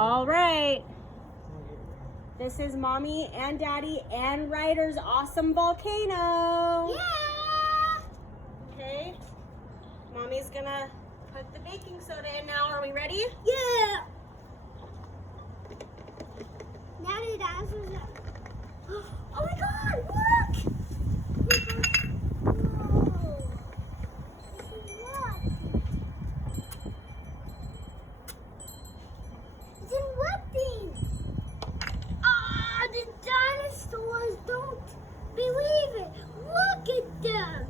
All right. This is Mommy and Daddy and Ryder's awesome volcano. Yeah! Okay. Mommy's gonna put the baking soda in now. Are we ready? Yeah! Daddy, that's what's up. Oh my god, look! Whoa. It's erupting! Ah, the dinosaurs don't believe it! Look at them!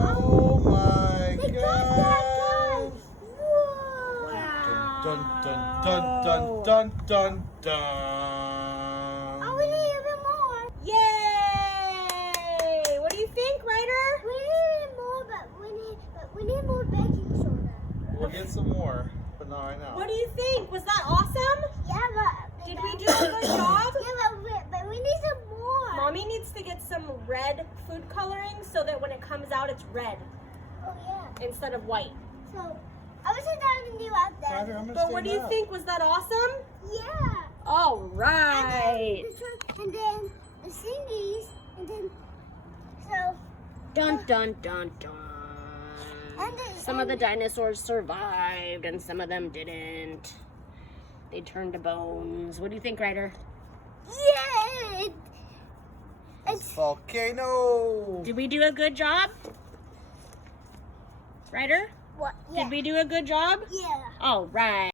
Oh my They got god! that guy! Whoa! Dun dun dun dun dun dun dun. Oh, we need even more! Yay! What do you think, Ryder? We need more, but we need more baking soda. We'll get some more, but not right now. What do you think? Was that awesome? Yeah, but Did we do a good job? Yeah, but we need some more. Mommy needs to get some red food coloring so that when it comes out, it's red Oh yeah. instead of white. So I was down to do out Ryder, there. I'm gonna But what do stand you up. think? Was that awesome? Yeah. All right. And then the thingies, and then so. Dun dun dun dun. And then, Some of the dinosaurs survived and some of them didn't. They turned to bones. What do you think, Ryder? Yeah. It's Volcano! Did we do a good job? Ryder? what? Yeah. Did we do a good job? Yeah. All right.